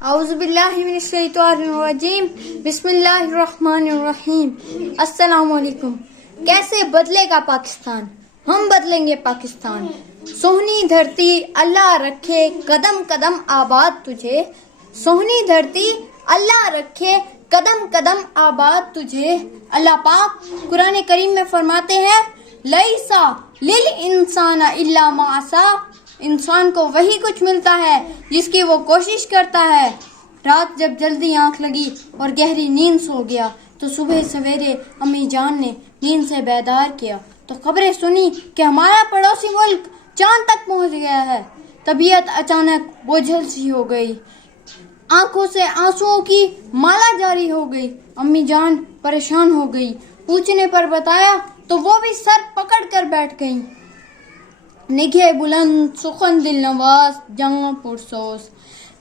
اعوذ باللہ من الشیطان الرجیم بسم اللہ الرحمن الرحیم۔ السلام علیکم۔ کیسے بدلے گا پاکستان؟ ہم بدلیں گے پاکستان۔ سونی دھرتی اللہ رکھے قدم قدم آباد تجھے، سونی دھرتی اللہ رکھے قدم قدم آباد تجھے۔ اللہ پاک قرآن کریم میں فرماتے ہیں لیسا للانسان الا ما سعی، انسان کو وہی کچھ ملتا ہے جس کی وہ کوشش کرتا ہے۔ رات جب جلدی آنکھ لگی اور گہری نیند سو گیا تو صبح سویرے امی جان نے نیند سے بیدار کیا تو خبریں سنی کہ ہمارا پڑوسی ملک چاند تک پہنچ گیا ہے۔ طبیعت اچانک بوجھل سی ہو گئی، آنکھوں سے آنسوؤں کی مالا جاری ہو گئی۔ امی جان پریشان ہو گئی، پوچھنے پر بتایا تو وہ بھی سر پکڑ کر بیٹھ گئیں۔ نگہ بلند سخن دل نواز جہاں پرسوز،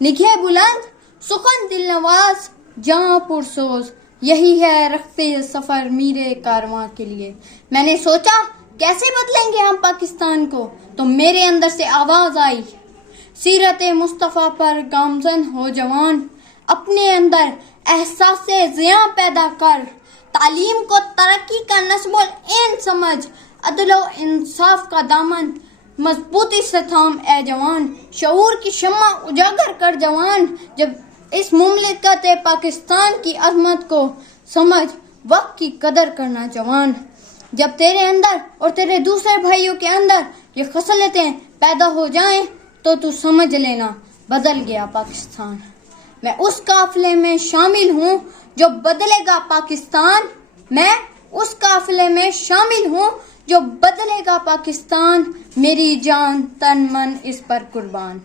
نگہ بلند سخن دل نواز جہاں پرسوز، یہی ہے رختے سفر میرے کارواں کے لیے۔ میں نے سوچا کیسے بدلیں گے ہم پاکستان کو، تو میرے اندر سے آواز آئی سیرت مصطفیٰ پر گامزن ہو جوان، اپنے اندر احساس زیاں پیدا کر، تعلیم کو ترقی کا نصب العین سمجھ، عدل و انصاف کا دامن مضبوطی سے تھام اے جوان، شعور کی شمع اجاگر کر جوان، جب اس مملکت پاکستان کی عظمت کو سمجھ وقت کی قدر کرنا جوان۔ جب تیرے اندر اور تیرے دوسرے بھائیوں کے اندر یہ خصلتیں پیدا ہو جائیں تو سمجھ لینا بدل گیا پاکستان۔ میں اس قافلے میں شامل ہوں جو بدلے گا پاکستان، میں اس قافلے میں شامل ہوں جو بدلے گا پاکستان، میری جان تن من اس پر قربان۔